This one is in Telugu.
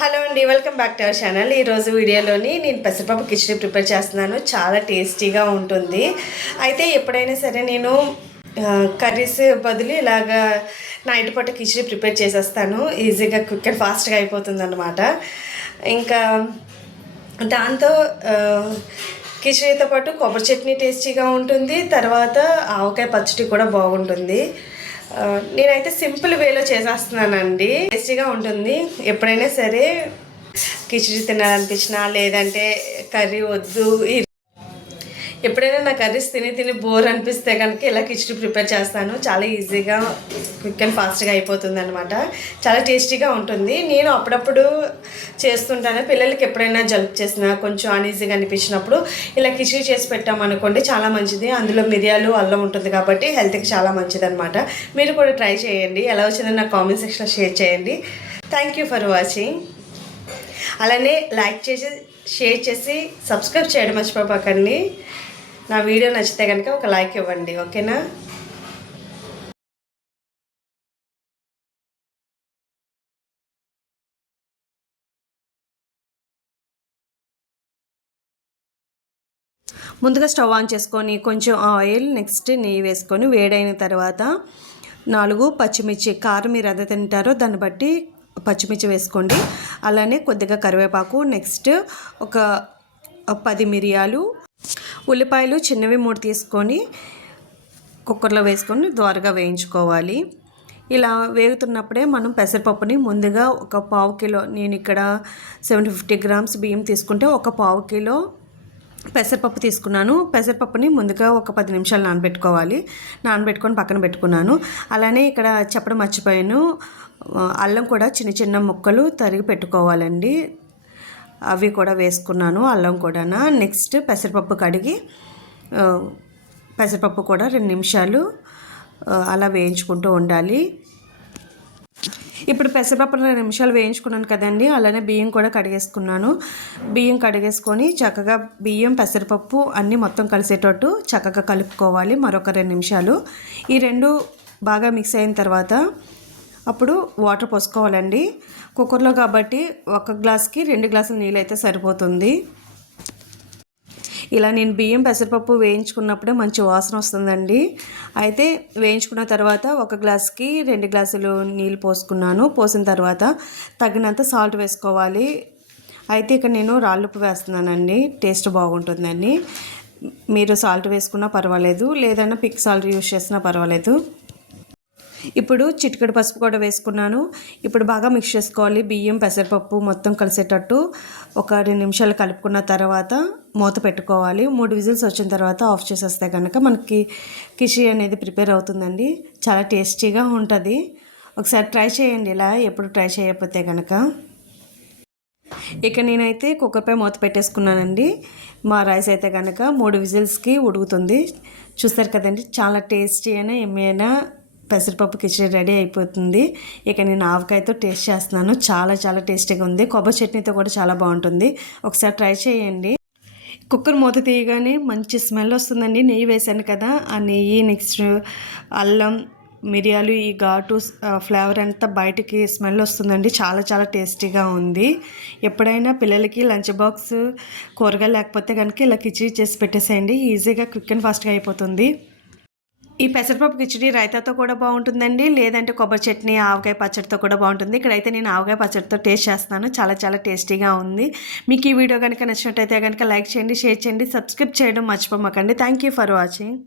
హలో అండి welcome back to our channel. ఈరోజు వీడియోలోని నేను పెసరపప్పు కిచడీ ప్రిపేర్ చేస్తున్నాను. చాలా టేస్టీగా ఉంటుంది. అయితే ఎప్పుడైనా సరే నేను కర్రీస్ బదులు ఇలాగా నైట్ పూట కిచడీ ప్రిపేర్ చేసేస్తాను. ఈజీగా క్విక్ అండ్ ఫాస్ట్గా అయిపోతుంది అనమాట ఇంకా దాంతో కిచడీతో పాటు కొబ్బరి చట్నీ టేస్టీగా ఉంటుంది. తర్వాత ఆవకాయ పచ్చడి కూడా బాగుంటుంది. నేనైతే సింపుల్ వేలో చేసేస్తున్నానండి. టేస్టీగా ఉంటుంది. ఎప్పుడైనా సరే కిచడీ తినాలనిపించినా లేదంటే కర్రీ వద్దు ఈ- ఎప్పుడైనా నా కర్రీస్ తిని తిని బోర్ అనిపిస్తే కనుక ఇలా కిచడీ ప్రిపేర్ చేస్తాను. చాలా ఈజీగా క్విక్ అండ్ ఫాస్ట్గా అయిపోతుంది అనమాట చాలా టేస్టీగా ఉంటుంది. నేను అప్పుడప్పుడు చేస్తుంటాను. పిల్లలకి ఎప్పుడైనా జలుపు చేసినా కొంచెం అన్ఈజీగా అనిపించినప్పుడు ఇలా కిచడీ చేసి పెట్టామనుకోండి చాలా మంచిది. అందులో మిరియాలు అల్లం ఉంటుంది కాబట్టి హెల్త్కి చాలా మంచిది అనమాట మీరు కూడా ట్రై చేయండి. ఎలా వచ్చిందో నాకు కామెంట్ సెక్షన్లో షేర్ చేయండి. థ్యాంక్ యూ ఫర్ వాచింగ్ అలానే లైక్ చేసి షేర్ చేసి సబ్స్క్రైబ్ చేయడం మర్చిపోకండి. నా వీడియో నచ్చితే కనుక ఒక లైక్ ఇవ్వండి ఓకేనా? ముందుగా స్టవ్ ఆన్ చేసుకొని కొంచెం ఆయిల్ నెక్స్ట్ నెయ్యి వేసుకొని వేడైన తర్వాత నాలుగు పచ్చిమిర్చి కారం మీరు ఎంత తింటారో దాన్ని బట్టి పచ్చిమిర్చి వేసుకోండి. అలానే కొద్దిగా కరివేపాకు నెక్స్ట్ ఒక పది మిరియాలు ఉల్లిపాయలు చిన్నవి మూడు తీసుకొని కుక్కర్లో వేసుకొని ద్వారగా వేయించుకోవాలి. ఇలా వేగుతున్నప్పుడే మనం పెసరపప్పుని ముందుగా ఒక పావు కిలో నేను ఇక్కడ సెవెన్ ఫిఫ్టీ గ్రామ్స్ బియ్యం తీసుకుంటే ఒక పావు కిలో పెసరపప్పు తీసుకున్నాను. పెసరపప్పుని ముందుగా ఒక పది నిమిషాలు నానబెట్టుకోవాలి. నానబెట్టుకొని పక్కన పెట్టుకున్నాను. అలానే ఇక్కడ చెప్పడం మర్చిపోయాను. అల్లం కూడా చిన్న చిన్న ముక్కలు తరిగి పెట్టుకోవాలండి. అవి కూడా వేసుకున్నాను అల్లం కూడా నెక్స్ట్ పెసరపప్పు కడిగి పెసరపప్పు కూడా రెండు నిమిషాలు అలా వేయించుకుంటూ ఉండాలి. ఇప్పుడు పెసరపప్పు రెండు నిమిషాలు వేయించుకున్నాను కదండి అలానే బియ్యం కూడా కడిగేసుకున్నాను. బియ్యం కడిగేసుకొని చక్కగా బియ్యం పెసరపప్పు అన్నీ మొత్తం కలిసేటట్టు చక్కగా కలుపుకోవాలి మరొక రెండు నిమిషాలు. ఈ రెండు బాగా మిక్స్ అయిన తర్వాత అప్పుడు వాటర్ పోసుకోవాలండి. కుక్కర్లో కాబట్టి ఒక గ్లాస్కి రెండు గ్లాసుల నీళ్ళు అయితే సరిపోతుంది. ఇలా నేను బియ్యం పెసరపప్పు వేయించుకున్నప్పుడే మంచి వాసన వస్తుందండి. అయితే వేయించుకున్న తర్వాత ఒక గ్లాస్కి రెండు గ్లాసులు నీళ్ళు పోసుకున్నాను. పోసిన తర్వాత తగినంత సాల్ట్ వేసుకోవాలి. అయితే ఇక్కడ నేను రాళ్ళుప్పు వేస్తున్నానండి. టేస్ట్ బాగుంటుందండి. మీరు సాల్ట్ వేసుకున్నా పర్వాలేదు. లేదన్నా పిక్ సాల్ట్ యూస్ చేసినా పర్వాలేదు. ఇప్పుడు చిటికెడు పసుపు కూడా వేసుకున్నాను. ఇప్పుడు బాగా మిక్స్ చేసుకోవాలి. బియ్యం పెసరపప్పు మొత్తం కలిసేటట్టు ఒక రెండు నిమిషాలు కలుపుకున్న తర్వాత మూత పెట్టుకోవాలి. మూడు విజిల్స్ వచ్చిన తర్వాత ఆఫ్ చేసేస్తే కనుక మనకి కిషి అనేది ప్రిపేర్ అవుతుందండి. చాలా టేస్టీగా ఉంటుంది. ఒకసారి ట్రై చేయండి. ఇలా ఎప్పుడు ట్రై చేయకపోతే కనుక ఇక నేనైతే కుక్కర్పై మూత పెట్టేసుకున్నానండి. మా రైస్ అయితే కనుక మూడు విజిల్స్కి ఉడుకుతుంది. చూస్తారు కదండి చాలా టేస్టీ అయినా ఏమైనా పెసరపప్పు కిచడీ రెడీ అయిపోతుంది. ఇక నేను ఆవకాయతో టేస్ట్ చేస్తున్నాను. చాలా చాలా టేస్టీగా ఉంది. కొబ్బరి చట్నీతో కూడా చాలా బాగుంటుంది. ఒకసారి ట్రై చేయండి. కుక్కర్ మూత తీయగానే మంచి స్మెల్ వస్తుందండి. నెయ్యి వేసాను కదా ఆ నెయ్యి నెక్స్ట్ అల్లం మిరియాలు ఈ ఘాటు ఫ్లేవర్ అంతా బయటికి స్మెల్ వస్తుందండి. చాలా చాలా టేస్టీగా ఉంది. ఎప్పుడైనా పిల్లలకి లంచ్ బాక్స్ కూరగాయలు లేకపోతే కనుక ఇలా కిచిడి చేసి పెట్టేసేయండి. ఈజీగా క్విక్ అండ్ ఫాస్ట్గా అయిపోతుంది. ఈ పెసరపప్పు కిచడి రైతాతో కూడా బాగుంటుందండి. లేదంటే కొబ్బరి చట్నీ ఆవకాయ పచ్చడితో కూడా బాగుంటుంది. ఇక్కడైతే నేను ఆవకాయ పచ్చడితో టేస్ట్ చేస్తున్నాను. చాలా చాలా టేస్టీగా ఉంది. మీకు ఈ వీడియో కనుక నచ్చినట్టయితే కనుక లైక్ చేయండి షేర్ చేయండి సబ్స్క్రైబ్ చేయడం మర్చిపోమాకండి. Thank you for watching.